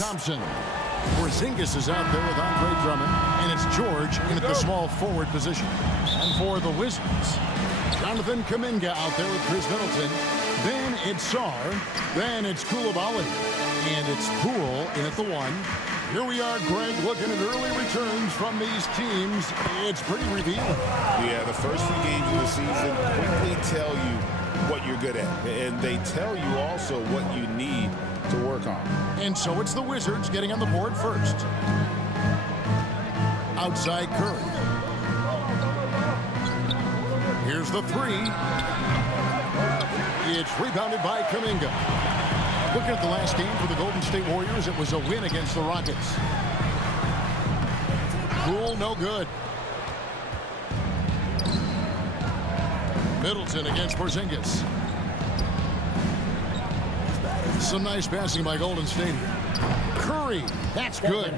Thompson. Porzingis is out there with Andre Drummond, and it's George in at the small forward position. And for the Wizards, Jonathan Kuminga out there with Chris Middleton. Then it's Sarr. Then it's Koulibaly. And it's Poole in at the 1. Here we are, Greg, looking at early returns from these teams. It's pretty revealing. Yeah, the first few games of the season quickly tell you what you're good at. And they tell you also what you need to work on. And so it's the Wizards getting on the board first. Outside Curry. Here's the 3. It's rebounded by Kuminga. Looking at the last game for the Golden State Warriors, it was a win against the Rockets. Poole, no good. Middleton against Porzingis. Some nice passing by Golden State. Curry, that's good.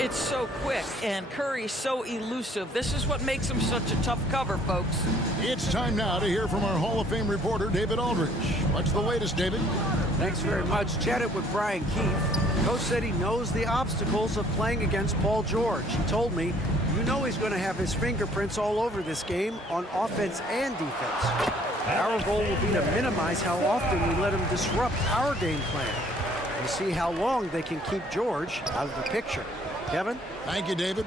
It's so quick, and Curry's so elusive. This is what makes him such a tough cover, folks. It's time now to hear from our Hall of Fame reporter, David Aldridge. What's the latest, David? Thanks very much. Chatted with Brian Keefe. Coach said he knows the obstacles of playing against Paul George. He told me, you know he's going to have his fingerprints all over this game on offense and defense. Our goal will be to minimize how often we let him disrupt our game plan. We'll see how long they can keep George out of the picture. Kevin? Thank you, David.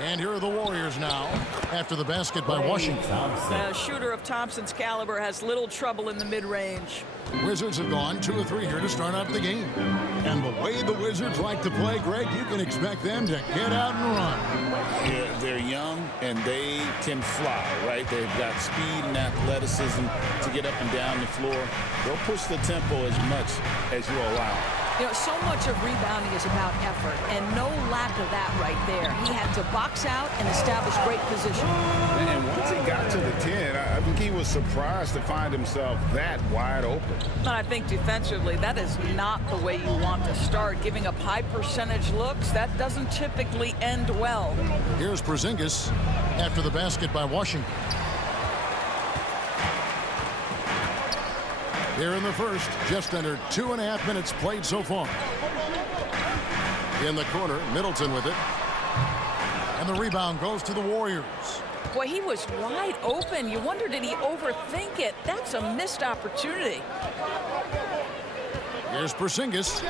And here are the Warriors now after the basket by Washington. A shooter of Thompson's caliber has little trouble in the mid-range. Wizards have gone 2 of 3 here to start out the game. And the way the Wizards like to play, Greg, you can expect them to get out and run. Yeah, they're young and they can fly, right? They've got speed and athleticism to get up and down the floor. They'll push the tempo as much as you allow. You know, so much of rebounding is about effort, and no lack of that right there. He had to box out and establish great position. And once he got to the 10, I think he was surprised to find himself that wide open. And I think defensively, that is not the way you want to start. Giving up high percentage looks, that doesn't typically end well. Here's Porzingis after the basket by Washington. Here in the first, just under 2.5 minutes played so far. In the corner, Middleton with it. And the rebound goes to the Warriors. Boy, he was wide open. You wonder, did he overthink it? That's a missed opportunity. Here's Porzingis.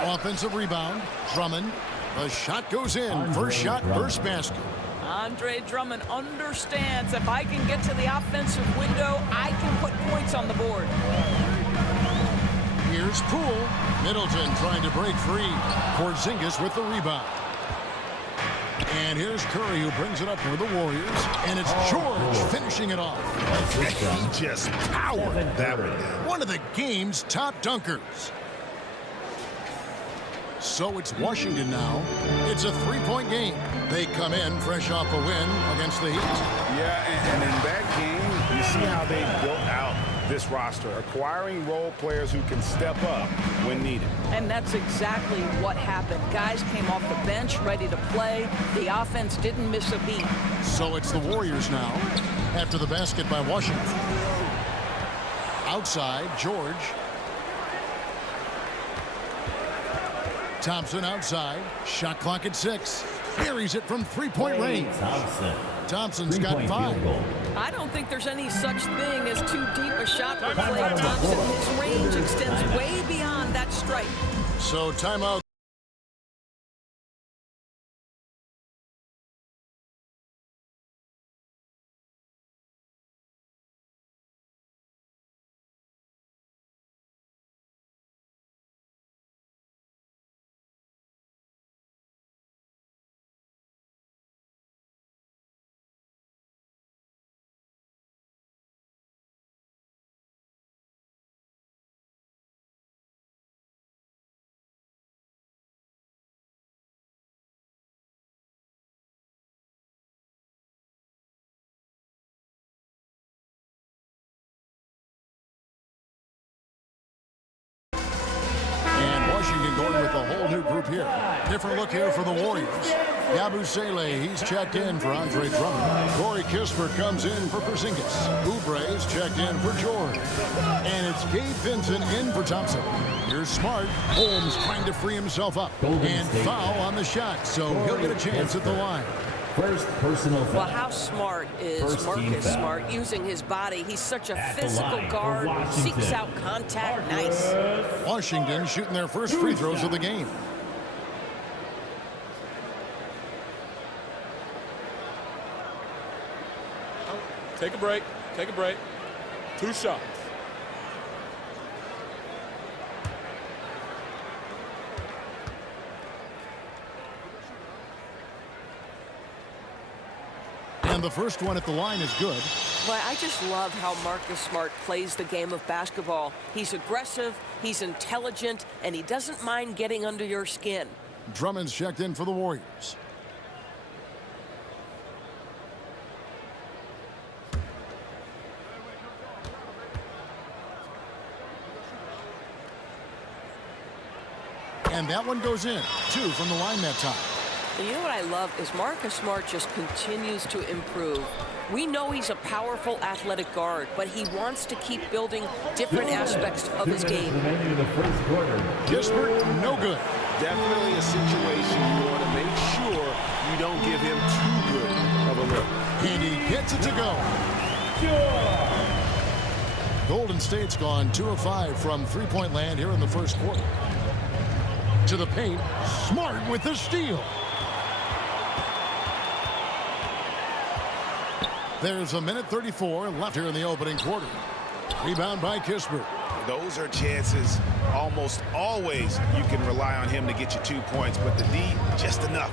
Offensive rebound. Drummond. The shot goes in. First shot, first basket. Andre Drummond understands if I can get to the offensive window, I can put points on the board. Here's Poole. Middleton trying to break free. Porzingis with the rebound. And here's Curry who brings it up for the Warriors. And it's George finishing it off. He just powered that one. One of the game's top dunkers. So it's Washington now. It's a 3-point game. They come in fresh off a win against the Heat. Yeah, and in that game, you see how they built out this roster, acquiring role players who can step up when needed. And that's exactly what happened. Guys came off the bench ready to play. The offense didn't miss a beat. So it's the Warriors now after the basket by Washington. Outside, George. Thompson outside. Shot clock at 6. Carries it from 3-point range. Thompson's got 5. I don't think there's any such thing as too deep a shot for Klay Thompson. His range extends way beyond that strike. So timeout. group here. Different look here for the Warriors. Yabusele, he's checked in for Andre Drummond. Corey Kispert comes in for Porzingis. Oubre's checked in for George. And it's Gabe Vincent in for Thompson. Here's Smart. Holmes trying to free himself up. And foul on the shot, so he'll get a chance at the line. First personal foul. Well, how smart is Marcus Smart using his body? He's such a physical guard, seeks out contact. Nice. Washington shooting their first free throws of the game. Take a break. Take a break. 2 shots. And the first one at the line is good. Boy, I just love how Marcus Smart plays the game of basketball. He's aggressive, he's intelligent, and he doesn't mind getting under your skin. Drummond's checked in for the Warriors. And that one goes in. 2 from the line that time. And you know what I love is Marcus Smart just continues to improve. We know he's a powerful athletic guard, but he wants to keep building different aspects of his game. Kispert, no good. Definitely a situation you want to make sure you don't give him too good of a look. And he gets it to go. Golden State's gone 2 of 5 from three-point land here in the first quarter. To the paint, Smart with the steal. There's 1:34 left here in the opening quarter. Rebound by Kispert. Those are chances almost always you can rely on him to get you 2 points, but the D, just enough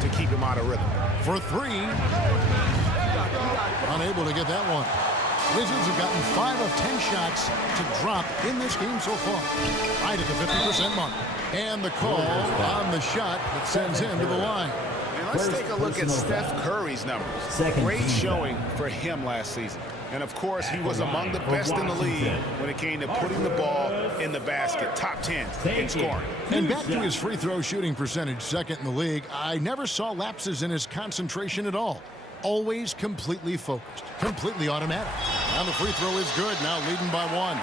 to keep him out of rhythm. For 3. Unable to get that one. Wizards have gotten 5 of 10 shots to drop in this game so far. Right at the 50% mark. And the call on the shot that sends him to the line. And let's take a look at Steph Curry's numbers. Great showing for him last season. And of course, he was among the best in the league when it came to putting the ball in the basket. Top 10 in scoring. And back to his free throw shooting percentage, second in the league. I never saw lapses in his concentration at all. Always completely focused, completely automatic. And the free throw is good, now leading by 1.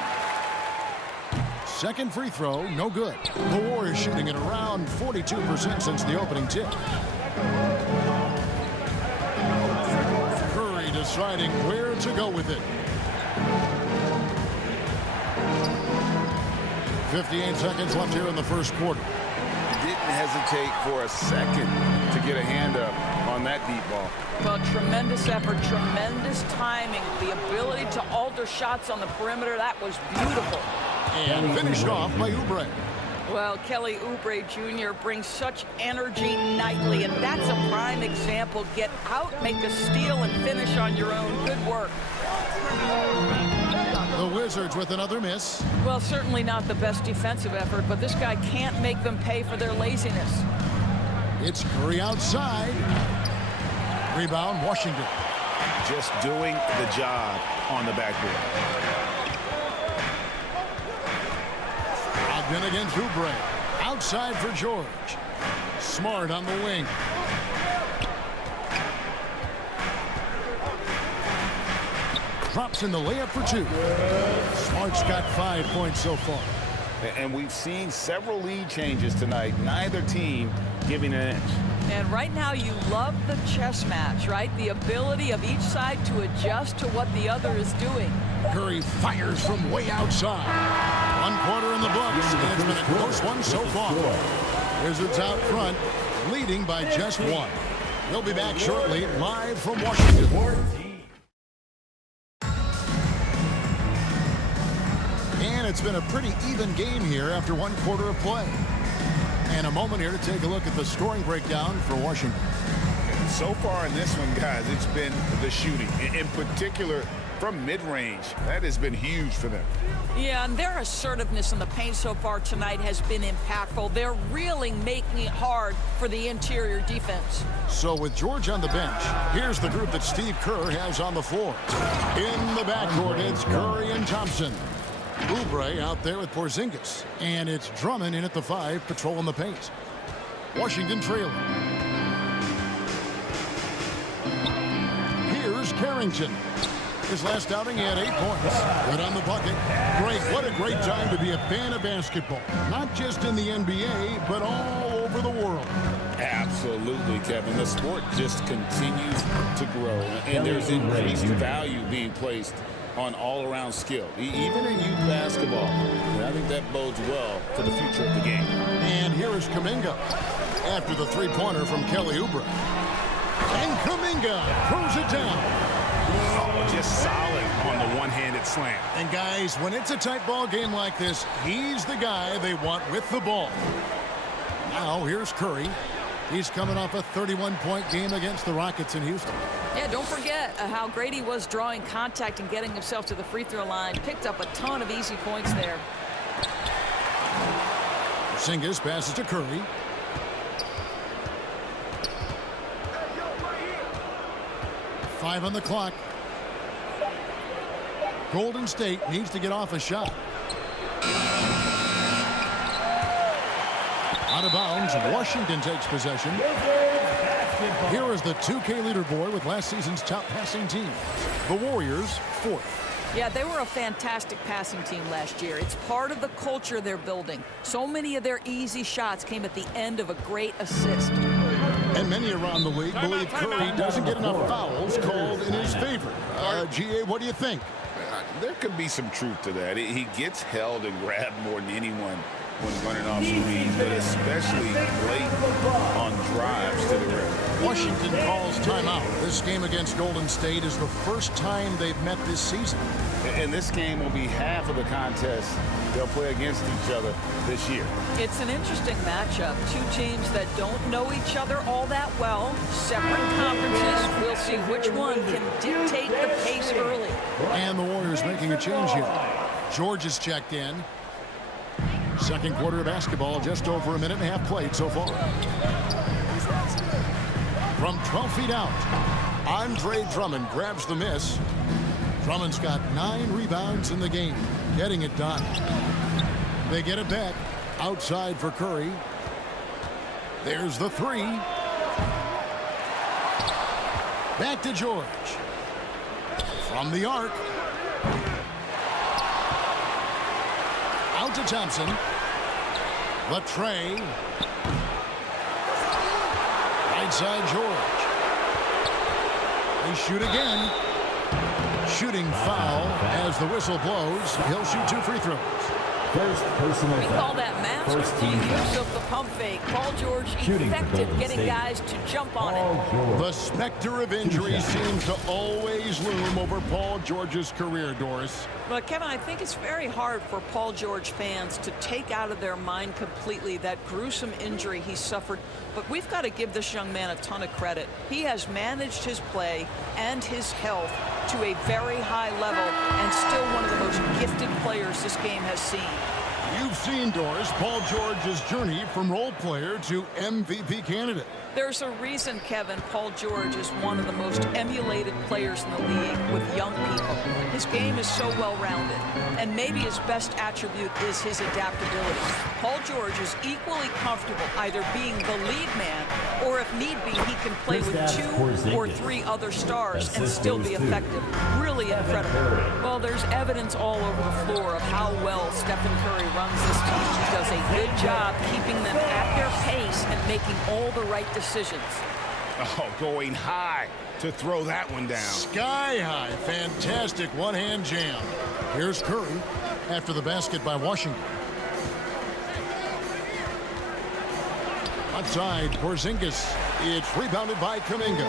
Second free throw, no good. The Warriors shooting at around 42% since the opening tip. Curry deciding where to go with it. 58 seconds left here in the first quarter. Didn't hesitate for a second to get a hand up on that deep ball. Well, tremendous effort, tremendous timing, the ability to alter shots on the perimeter. That was beautiful. And finished off by Oubre. Well, Kelly Oubre Jr. brings such energy nightly, and that's a prime example. Get out, make a steal, and finish on your own. Good work. The Wizards with another miss. Well, certainly not the best defensive effort, but this guy can't make them pay for their laziness. It's Curry outside. Rebound, Washington. Just doing the job on the backboard. Ogden against Oubre. Outside for George. Smart on the wing. Drops in the layup for 2. Smart's got 5 points so far. And we've seen several lead changes tonight. Neither team giving an inch. And right now you love the chess match, right? The ability of each side to adjust to what the other is doing. Curry fires from way outside. 1 quarter in the books. And it's been a close one so far. Wizards out front, leading by just 1. We'll be back shortly, live from Washington. And it's been a pretty even game here after 1 quarter of play. And a moment here to take a look at the scoring breakdown for Washington. So far in this one, guys, it's been the shooting. In particular, from mid-range. That has been huge for them. Yeah, and their assertiveness in the paint so far tonight has been impactful. They're really making it hard for the interior defense. So with George on the bench, here's the group that Steve Kerr has on the floor. In the backcourt, it's Curry and Thompson. Oubre out there with Porzingis. And it's Drummond in at the 5, patrolling the paint. Washington trailing. Here's Carrington. His last outing, he had 8 points. Good on the bucket. Great. What a great time to be a fan of basketball. Not just in the NBA, but all over the world. Absolutely, Kevin. The sport just continues to grow, and there's increased value being placed on all-around skill, even in youth basketball. And I think that bodes well for the future of the game. And here is Kuminga after the three-pointer from Kelly Oubre. And Kuminga throws it down. Oh, just solid on the one-handed slam. And guys, when it's a tight ball game like this, he's the guy they want with the ball. Now here's Curry. He's coming off a 31-point game against the Rockets in Houston. Yeah, don't forget how great he was drawing contact and getting himself to the free throw line. Picked up a ton of easy points there. Porzingis passes to Curry. Five on the clock. Golden State needs to get off a shot. Out of bounds, Washington takes possession. Here is the 2K leaderboard with last season's top passing team. The Warriors, 4th. Yeah, they were a fantastic passing team last year. It's part of the culture they're building. So many of their easy shots came at the end of a great assist. And many around the league believe Curry doesn't get enough fouls called in his favor. GA, what do you think? There could be some truth to that. He gets held and grabbed more than anyone when running off screens, but especially late on drives to the rim. Washington calls timeout. This game against Golden State is the first time they've met this season. And this game will be half of the contest they'll play against each other this year. It's an interesting matchup. Two teams that don't know each other all that well. Separate conferences. We'll see which one can dictate the pace early. And the Warriors making a change here. George is checked in. Second quarter of basketball, just over a minute and a half played so far. From 12 feet out, Andre Drummond grabs the miss. Drummond's got 9 rebounds in the game, getting it done. They get it back outside for Curry. There's the 3. Back to George. From the arc. Out to Thompson. The tray. Right side George. They shoot again. Shooting foul as the whistle blows. He'll shoot 2 free throws. First personal We foul. call that masterful use of the pump fake. Paul George effective getting guys to jump on it. The specter of injury seems to always loom over Paul George's career, Doris. But Kevin, I think it's very hard for Paul George fans to take out of their mind completely that gruesome injury he suffered. But we've got to give this young man a ton of credit. He has managed his play and his health to a very high level and still one of the most gifted players this game has seen. You've seen, Doris, Paul George's journey from role player to MVP candidate. There's a reason, Kevin, Paul George is one of the most emulated players in the league with young people. His game is so well-rounded, and maybe his best attribute is his adaptability. Paul George is equally comfortable either being the lead man, or if need be, he can play with 2 or 3 other stars and still be effective. Really incredible. Well, there's evidence all over the floor of how well Stephen Curry runs this team. He does a good job keeping them at their pace and making all the right decisions. Oh, going high to throw that one down. Sky high. Fantastic one-hand jam. Here's Curry after the basket by Washington. Outside, Porzingis. It's rebounded by Kuminga.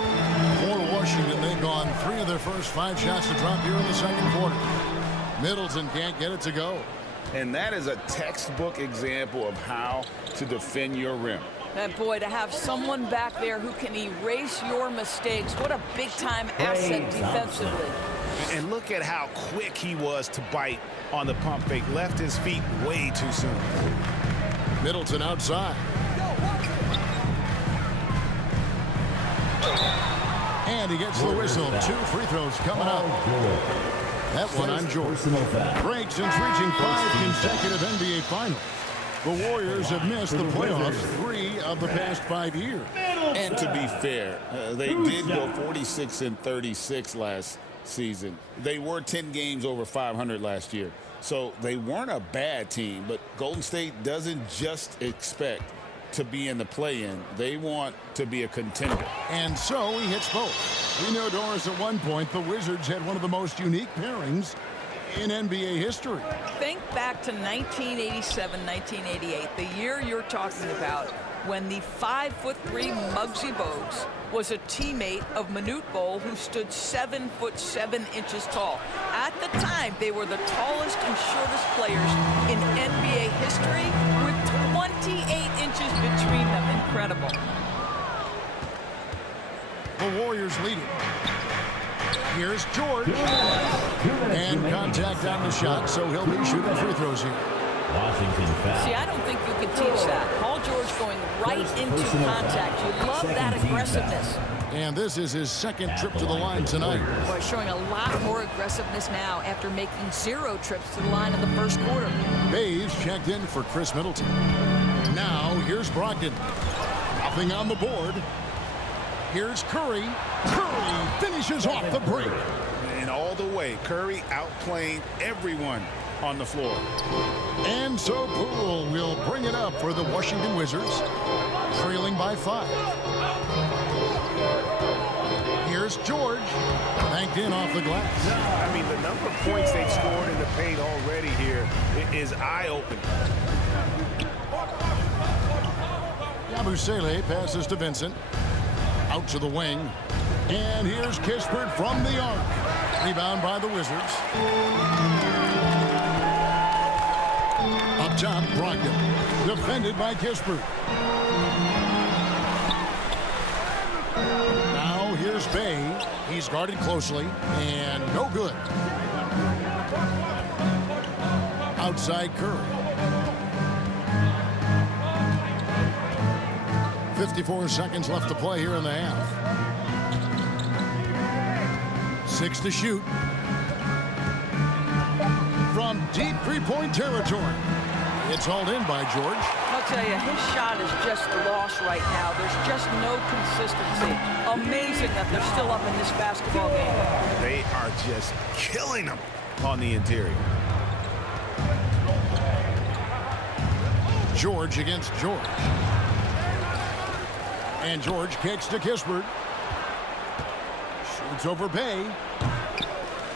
For Washington, they've gone 3 of their first 5 shots to drop here in the second quarter. Middleton can't get it to go. And that is a textbook example of how to defend your rim. And boy, to have someone back there who can erase your mistakes, what a big-time asset defensively. And look at how quick he was to bite on the pump fake. Left his feet way too soon. Middleton outside. And he gets the whistle. 2 free throws coming up. That one on George. Break since reaching 5 consecutive NBA Finals. The Warriors have missed the playoffs 3 of the past 5 years. And to be fair, they did go 46-36 last season. They were 10 games over 500 last year. So they weren't a bad team, but Golden State doesn't just expect to be in the play-in. They want to be a contender. And so he hits both. We know, Doris, at one point the Wizards had one of the most unique pairings in NBA history. Think back to 1987, 1988, the year you're talking about, when the 5'3" Muggsy Bogues was a teammate of Manute Bol, who stood 7'7" tall. At the time, they were the tallest and shortest players in NBA history, with 28 inches between them. Incredible. The Warriors lead it. Here's George. And contact on the shot, so he'll be shooting free throws here. Washington foul. See, I don't think you can teach that. Paul George going right into contact. You love that aggressiveness. And this is his second trip to the line tonight. Boy, showing a lot more aggressiveness now after making 0 trips to the line in the first quarter. Bays checked in for Chris Middleton. Now, here's Brogdon. Nothing on the board. Here's Curry. Curry finishes off the break. And all the way, Curry outplaying everyone on the floor. And so Poole will bring it up for the Washington Wizards, trailing by 5. Here's George, banked in off the glass. I mean, the number of points they've scored in the paint already here is eye-opening. Yabusele passes to Vincent. Out to the wing. And here's Kispert from the arc. Rebound by the Wizards. Up top, Brogdon. Defended by Kispert. Now here's Bay. He's guarded closely. And no good. Outside Curry. 54 seconds left to play here in the half. 6 to shoot. From deep three-point territory. It's hauled in by George. I'll tell you, his shot is just lost right now. There's just no consistency. Amazing that they're still up in this basketball game. They are just killing them on the interior. George against George. And George kicks to Kispert. Shoots over Bay.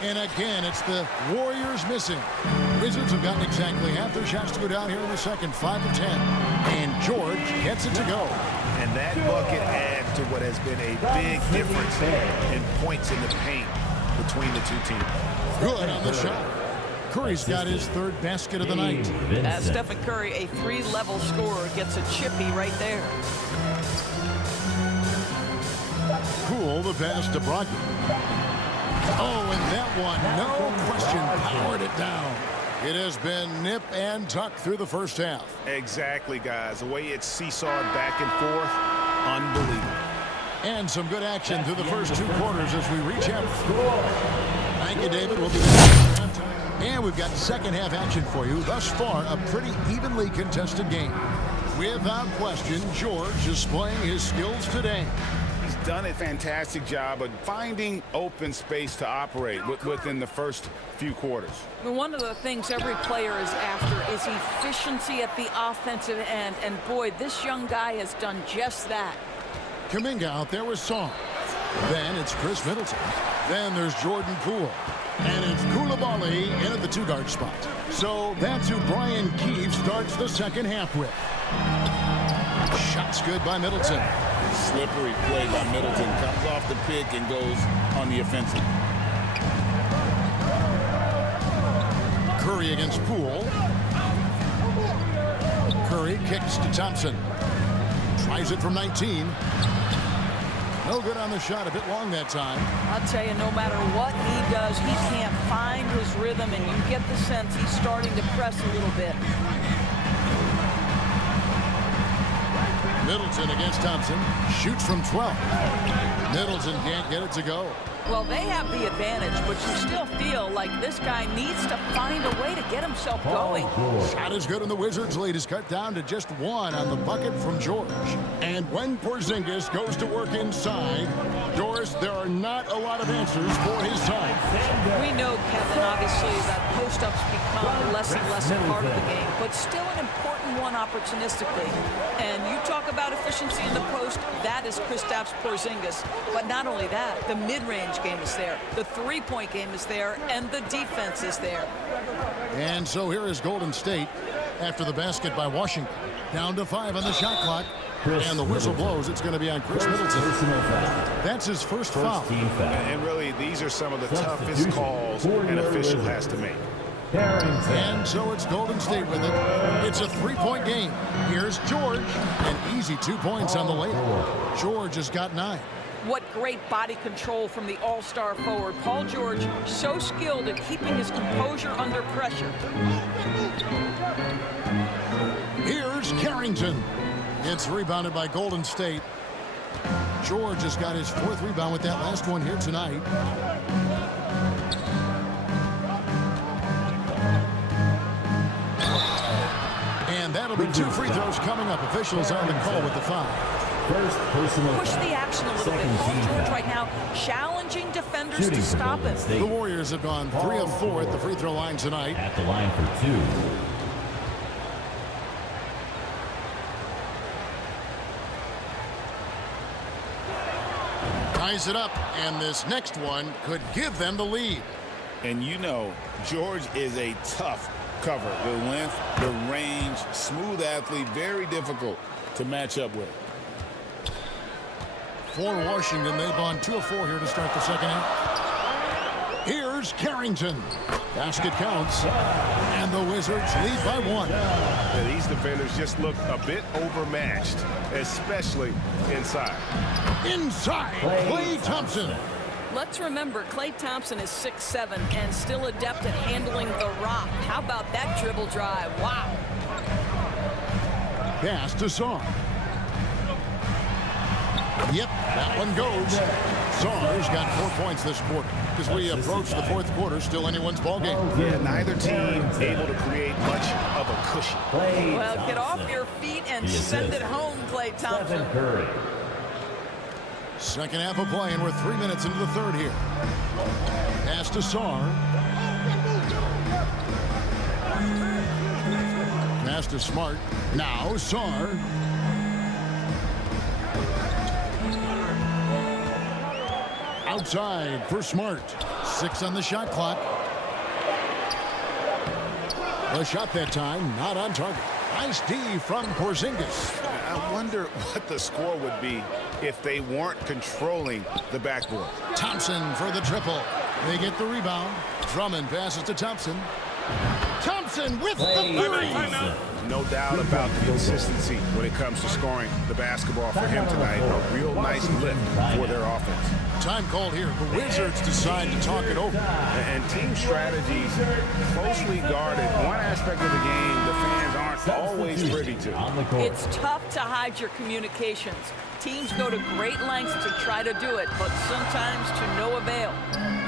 And again, it's the Warriors missing. Wizards have gotten exactly half their shots to go down here in the second, 5 of 10. And George gets it to go. And that bucket adds to what has been a big difference in points in the paint between the two teams. Good on the shot. Curry's got his 3rd basket of the night. Stephen Curry, a 3-level scorer, gets a chippy right there. Poole, the pass to Brogdon. Oh, and that one, no question, powered it down. It has been nip and tuck through the first half. Exactly, guys. The way it's seesawed back and forth, unbelievable. And some good action through the first 2 quarters as we reach out. Thank you, David. We'll be back. And we've got second half action for you. Thus far, a pretty evenly contested game. Without question, George is displaying his skills today. He's done a fantastic job of finding open space to operate within the first few quarters. Well, one of the things every player is after is efficiency at the offensive end. And boy, this young guy has done just that. Kuminga out there with Song. Then it's Chris Middleton. Then there's Jordan Poole. And it's Koulibaly in at the 2-guard spot. So that's who Brian Keefe starts the second half with. Shots good by Middleton. Slippery play by Middleton. Comes off the pick and goes on the offensive. Curry against Poole. Curry kicks to Thompson. Tries it from 19. No good on the shot, a bit long that time. I'll tell you, no matter what he does, he can't find his rhythm, and you get the sense he's starting to press a little bit. Middleton against Thompson. Shoots from 12. Middleton can't get it to go. Well, they have the advantage, but you still feel like this guy needs to find a way to get himself going. Shot is good, and the Wizards' lead is cut down to just 1 on the bucket from George. And when Porzingis goes to work inside, Doris, there are not a lot of answers for his side. We know, Kevin, obviously, that post-ups become less and less a part of the game, but still an important one opportunistically. And you talk about efficiency in the post, that is Kristaps Porzingis. But not only that, the mid-range game is there, the three-point game is there, and the defense is there. And so here is Golden State after the basket by Washington. Down to 5 on the shot clock. And the whistle blows. It's going to be on Chris Middleton. That's his first foul. And really, these are some of the toughest calls an official has to make. And so it's Golden State with it. It's a three-point game. Here's George. An easy 2 points on the layup. George has got 9. What great body control from the all-star forward. Paul George, so skilled at keeping his composure under pressure. Here's Carrington. It's rebounded by Golden State. George has got his 4th rebound with that last one here tonight. And that'll be 2 free throws coming up. Officials on the call with the foul. First personal Push the action a little bit. Paul George right now challenging defenders to stop him. The Warriors have gone 3 of 4 at the free throw line tonight. At the line for 2. Ties it up, and this next one could give them the lead. And you know, George is a tough cover. The length, the range, smooth athlete, very difficult to match up with. For Washington, they've gone 2 of 4 here to start the second half. Here's Carrington. Basket counts, and the Wizards lead by 1. Yeah, these defenders just look a bit overmatched, especially inside. Inside, Klay Thompson. Let's remember, Klay Thompson is 6'7" and still adept at handling the rock. How about that dribble drive? Wow. Pass to Sarr. Yep, that one goes. Sarr's got 4 points this quarter. As we approach the 4th quarter, still anyone's ball game. Yeah, neither team able to create much of a cushion. Well, get off your feet and send it home, Klay Thompson. Second half of play, and we're 3 minutes into the third here. Pass to Sarr. Pass to Smart. Now Sarr. Outside for Smart. 6 on the shot clock. A shot that time, not on target. Nice D from Porzingis. I wonder what the score would be if they weren't controlling the backboard. Thompson for the triple. They get the rebound. Drummond passes to Thompson. Thompson with the 3. No doubt about the consistency when it comes to scoring the basketball for him tonight. A real nice lift for their offense. Time called here. The Wizards decide to talk it over. And team strategies closely guarded. One aspect of the game the fans aren't always privy to. It's tough to hide your communications. Teams go to great lengths to try to do it, but sometimes to no avail.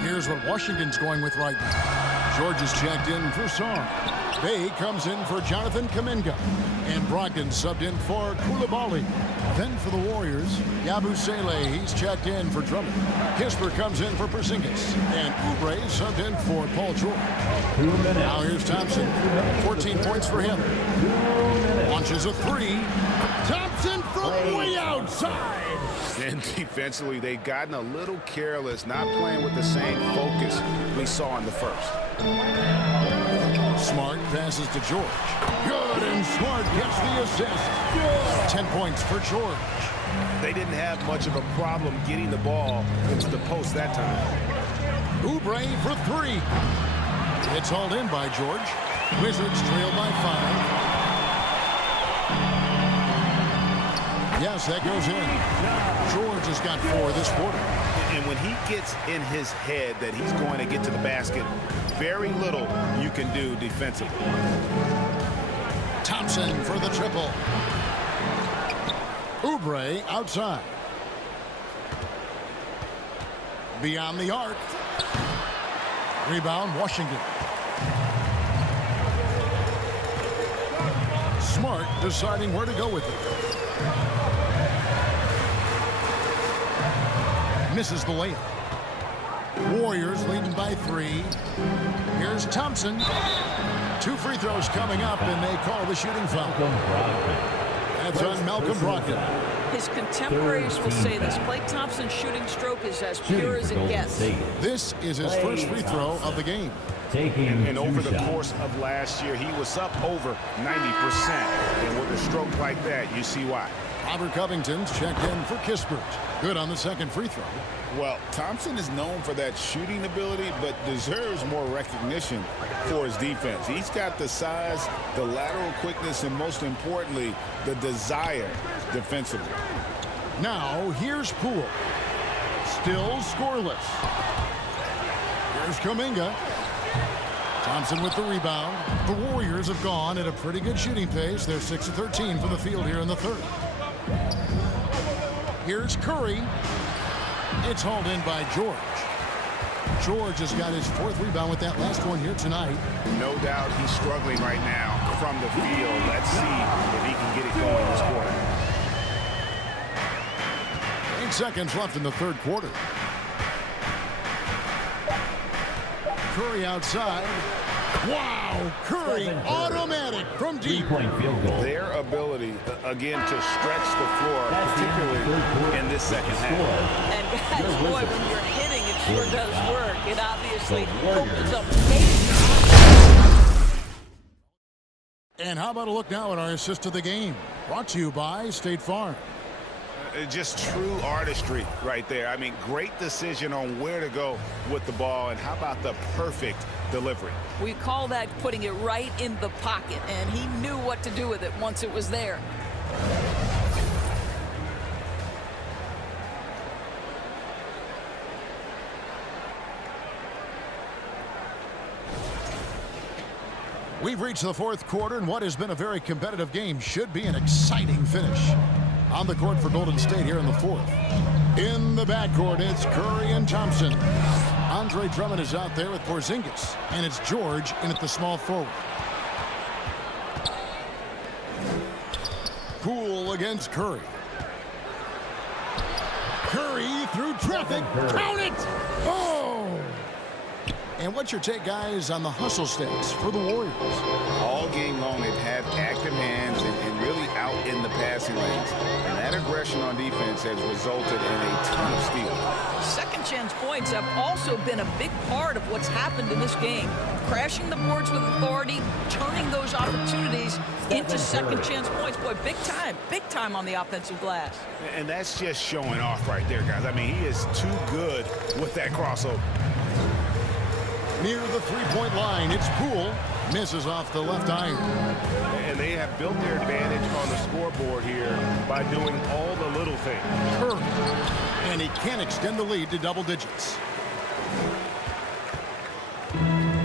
Here's what Washington's going with right now. George is checked in for Sarr. Bay comes in for Jonathan Kuminga. And Brogdon subbed in for Koulibaly. Then for the Warriors, Yabusele, he's checked in for Drummond. Kisper comes in for Porzingis. And Oubre subbed in for Paul George. Now here's Thompson. 14 points for him. Launches a 3. Thompson from way outside. And defensively, they've gotten a little careless, not playing with the same focus we saw in the first. Smart passes to George. Good, and Smart gets the assist. 10 points for George. They didn't have much of a problem getting the ball into the post that time. Oubre for 3. It's hauled in by George. Wizards trail by 5. Yes, that goes in. George has got 4 this quarter. And when he gets in his head that he's going to get to the basket, very little you can do defensively. Thompson for the triple. Oubre outside. beyond the arc. Rebound, Washington. Smart deciding where to go with it. Misses the layup. Warriors leading by 3. Here's Thompson. 2 free throws coming up, and they call the shooting foul. That's on Malcolm Brogdon. His contemporaries will say this. Klay Thompson's shooting stroke is as pure as it gets. This is his first free throw of the game. And over the course of last year, he was up over 90%. And with a stroke like that, you see why. Robert Covington's checked in for Kispert. Good on the second free throw. Well, Thompson is known for that shooting ability, but deserves more recognition for his defense. He's got the size, the lateral quickness, and most importantly, the desire defensively. Now, here's Poole. Still scoreless. Here's Kuminga. Thompson with the rebound. The Warriors have gone at a pretty good shooting pace. They're 6 of 13 from the field here in the third. Here's Curry. It's hauled in by George. George has got his 4th rebound with that last one here tonight. No doubt he's struggling right now from the field. Let's see if he can get it going this quarter. 8 seconds left in the third quarter. Curry outside. Wow, Curry automatic from deep. 3-point field goal. Their ability, again, to stretch the floor, particularly in this second half. And guys, boy, when you're hitting, it sure does work. It obviously opens up space. And how about a look now at our assist of the game? Brought to you by State Farm. Just true artistry right there. I mean, great decision on where to go with the ball, and how about the perfect delivery? We call that putting it right in the pocket, and he knew what to do with it once it was there. We've reached the fourth quarter, and what has been a very competitive game should be an exciting finish. On the court for Golden State here in the fourth. In the backcourt, it's Curry and Thompson. Andre Drummond is out there with Porzingis, and it's George in at the small forward. Poole against Curry. Curry through traffic. Count it! Oh! And what's your take, guys, on the hustle stats for the Warriors? All game long, they've had active hands and really out in the passing lanes. And that aggression on defense has resulted in a ton of steals. Second chance points have also been a big part of what's happened in this game. Crashing the boards with authority, turning those opportunities into second chance points. Boy, big time on the offensive glass. And that's just showing off right there, guys. I mean, he is too good with that crossover. Near the three-point line, it's Poole. Misses off the left iron. And they have built their advantage on the scoreboard here by doing all the little things. Curry. And he can extend the lead to double digits.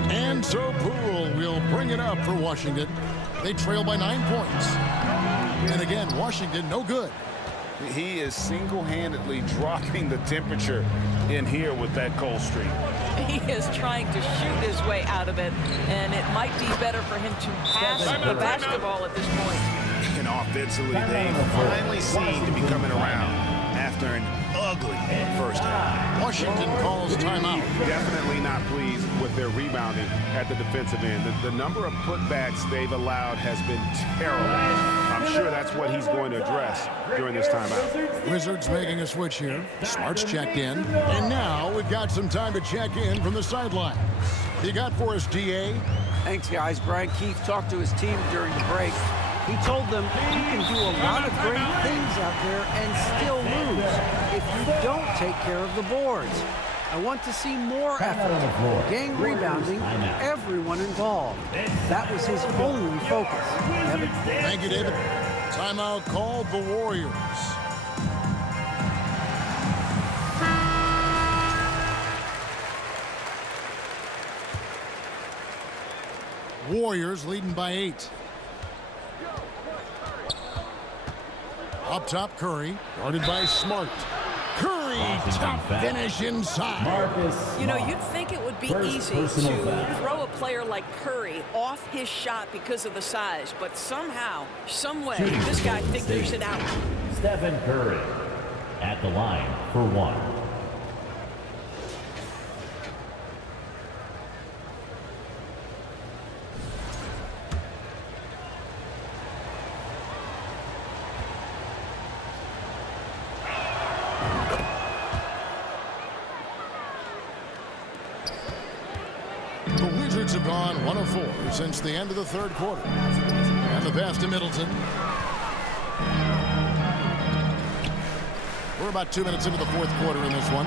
And so Poole will bring it up for Washington. They trail by 9 points. And again, Washington no good. He is single-handedly dropping the temperature in here with that cold streak. He is trying to shoot his way out of it, and it might be better for him to pass the basketball at this point. And offensively, they finally seem to be coming around after an ugly first half. Washington calls timeout. Definitely not pleased with their rebounding at the defensive end. The number of putbacks they've allowed has been terrible. I'm sure that's what he's going to address during this timeout. Wizards making a switch here. Smart's checked in. And now we've got some time to check in from the sidelines. You got for us, DA? Thanks, guys. Brian Keefe talked to his team during the break. He told them you can do a lot of great things out there and still lose if you don't take care of the boards. I want to see more effort, gang rebounding, everyone involved. That was his only focus. Evan? Thank you, David. Timeout called the Warriors. Warriors leading by 8. Up top, Curry, guarded by Smart. Curry tough finish inside. Marcus You know, Smart. you'd think it would be First easy personal to foul. throw a player like Curry off his shot because of the size, but somehow, some way, Shooting this guy Golden figures State. it out. Stephen Curry at the line for one. The Wizards have gone 1 of 4 since the end of the third quarter. And the pass to Middleton. We're about 2 minutes into the fourth quarter in this one.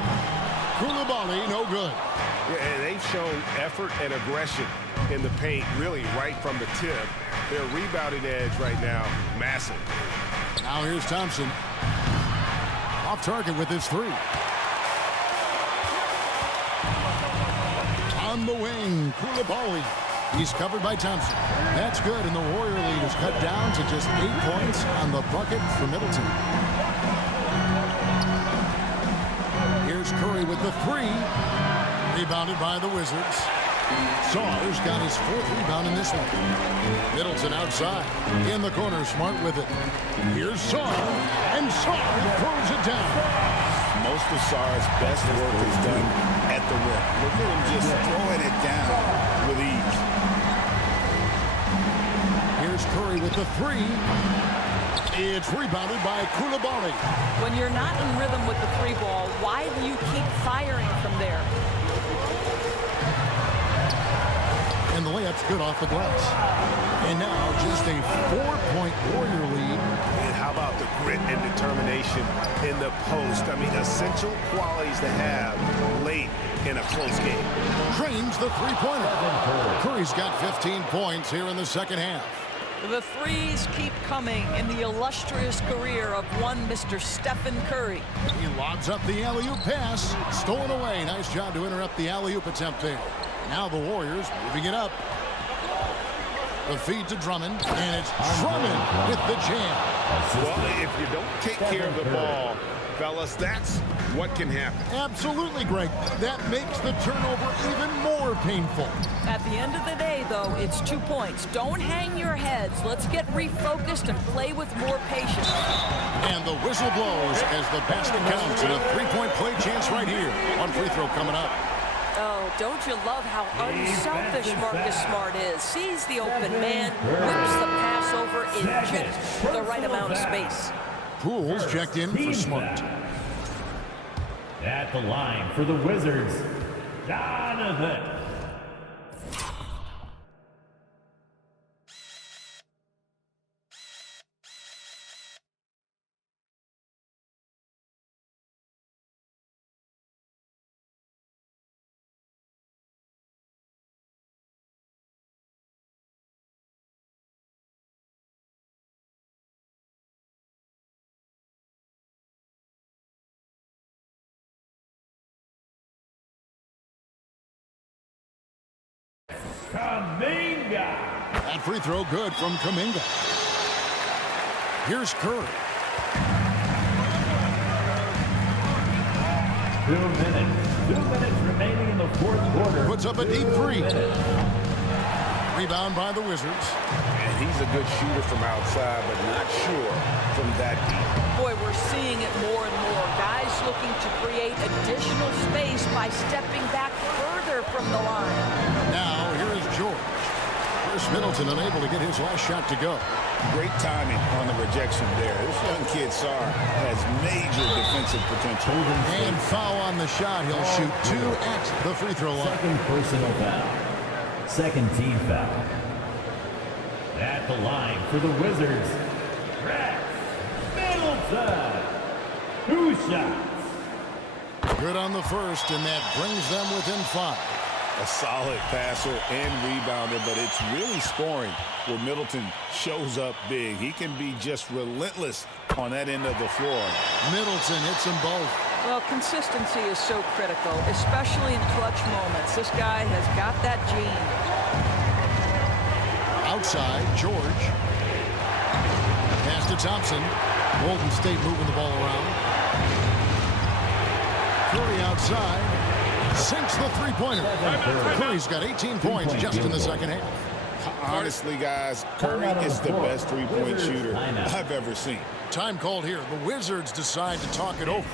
Koulibaly, no good. Yeah, and they've shown effort and aggression in the paint, really right from the tip. Their rebounding edge right now, massive. Now here's Thompson. Off target with his three. On the wing, Koulibaly. He's covered by Thompson. That's good, and the Warrior lead is cut down to just 8 points on the bucket for Middleton. Here's Curry with the three. Rebounded by the Wizards. Saw's got his 4th rebound in this one. Middleton outside. In the corner, Smart with it. Here's Saw, and Saw throws it down. Most of Sarr's best work is done at the rim. Look at him just throwing it down with ease. Here's Curry with the three. It's rebounded by Koulibaly. When you're not in rhythm with the three ball, why do you keep firing from there? And the layup's good off the glass. And now just a 4-point Warrior lead. And how about the grit and determination in the post? I mean, essential qualities to have late in a close game. Drains the three-pointer. Curry's got 15 points here in the second half. The threes keep coming in the illustrious career of one Mr. Stephen Curry. He lobs up the alley-oop pass. Stolen away. Nice job to interrupt the alley-oop attempt there. Now the Warriors moving it up. The feed to Drummond, and it's Drummond with the jam. Well, if you don't take care of the ball, fellas, that's what can happen. Absolutely, Greg. That makes the turnover even more painful. At the end of the day, though, it's 2 points. Don't hang your heads. Let's get refocused and play with more patience. And the whistle blows as the basket counts, and a three-point play chance right here. One free throw coming up. Oh, don't you love how unselfish Marcus Smart is? Sees the open man, whips the pass over in just the right amount of space. Pools checked in for Smart. At the line for the Wizards, Donovan. Kuminga. That free throw good from Kuminga. Here's Curry. 2 minutes. 2 minutes remaining in the fourth quarter. Puts up a deep three. Rebound by the Wizards. And he's a good shooter from outside, but not sure from that deep. Boy, we're seeing it more and more. Guys looking to create additional space by stepping back further from the line. Now, here is George. Chris Middleton unable to get his last shot to go. Great timing on the rejection there. This young kid, Sarr, has major defensive potential. And foul on the shot. He'll shoot 2 at the free throw line. Second personal foul. Second team foul. At the line for the Wizards, Chris Middleton. 2 shots. Good on the first, and that brings them within 5. A solid passer and rebounder, but it's really scoring where Middleton shows up big. He can be just relentless on that end of the floor. Middleton hits them both. Well, consistency is so critical, especially in clutch moments. This guy has got that gene. Outside, George. Pass to Thompson. Golden State moving the ball around. Curry outside. Sinks the three-pointer. Curry's got 18 points just in the second half. Honestly, guys, Curry is the best three-point shooter I've ever seen. Time called here. The Wizards decide to talk it over.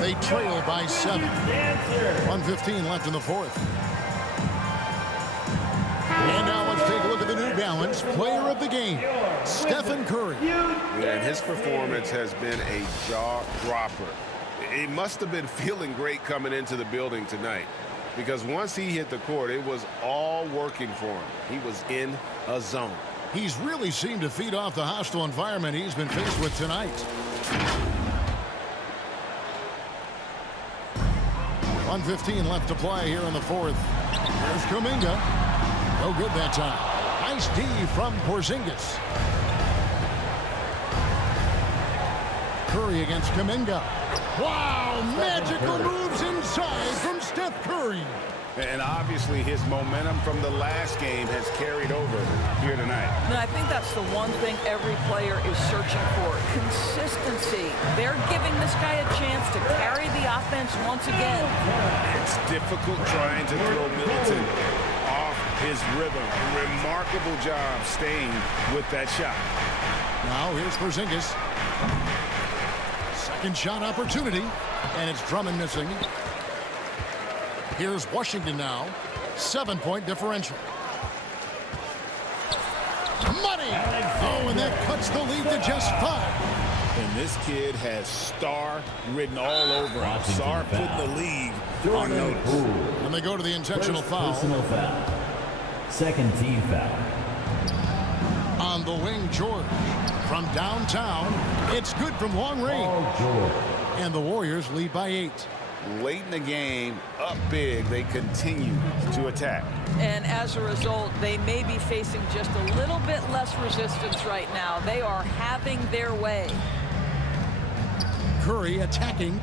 They trail by 7. 1:15 left in the fourth. And now let's take a look at the New Balance player of the game, Stephen Curry. And his performance has been a jaw-dropper. He must have been feeling great coming into the building tonight, because once he hit the court, it was all working for him. He was in a zone. He's really seemed to feed off the hostile environment he's been faced with tonight. 1:15 left to play here in the fourth. There's Kuminga. No good that time. Nice D from Porzingis. Curry against Kuminga. Wow, magical moves inside from Steph Curry. And obviously his momentum from the last game has carried over here tonight. And I think that's the one thing every player is searching for. Consistency. They're giving this guy a chance to carry the offense once again. It's difficult trying to throw Middleton off his rhythm. Remarkable job staying with that shot. Now here's Porzingis. Second shot opportunity. And it's Drummond missing. Here's Washington now. 7-point differential. Money! Oh, and that cuts the lead to just 5. And this kid has star written all over him. Star putting the league on notice. And they go to the intentional foul. Personal foul. Second team foul. On the wing, George. From downtown, it's good from long range. Paul George. And the Warriors lead by 8. Late in the game, up big, they continue to attack. And as a result, they may be facing just a little bit less resistance right now. They are having their way. Curry attacking,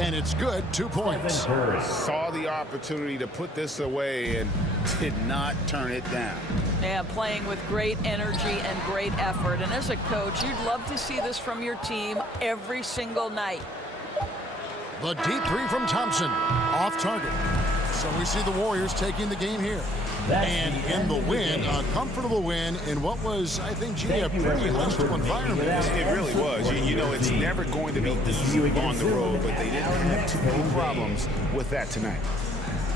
and it's good. 2 points. Curry. Saw the opportunity to put this away and did not turn it down. Yeah, playing with great energy and great effort. And as a coach, you'd love to see this from your team every single night. The deep three from Thompson. Off target. So we see the Warriors taking the game here. And in the win, a comfortable win in what was, I think, G, a pretty hostile environment. It really was. You know, it's never going to be easy on the road, but they didn't have too many problems with that tonight.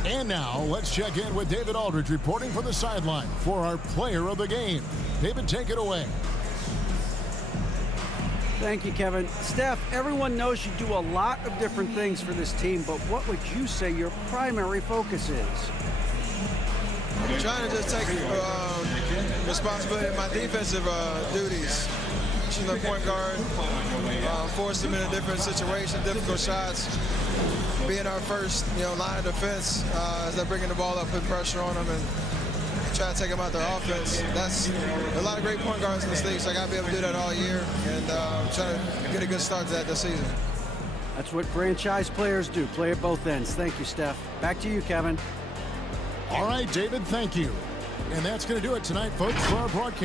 And now, let's check in with David Aldridge reporting from the sideline for our player of the game. David, take it away. Thank you, Kevin. Steph, everyone knows you do a lot of different things for this team, but what would you say your primary focus is? I'm trying to just take responsibility of my defensive duties. She's the point guard, force them into different situations, difficult shots. Being our first, line of defense as they're bringing the ball up, putting pressure on them, and try to take them out their offense. That's a lot of great point guards in this league, so I got to be able to do that all year and try to get a good start to that this season. That's what franchise players do, play at both ends. Thank you, Steph. Back to you, Kevin. All right, David, thank you. And that's going to do it tonight, folks, for our broadcast.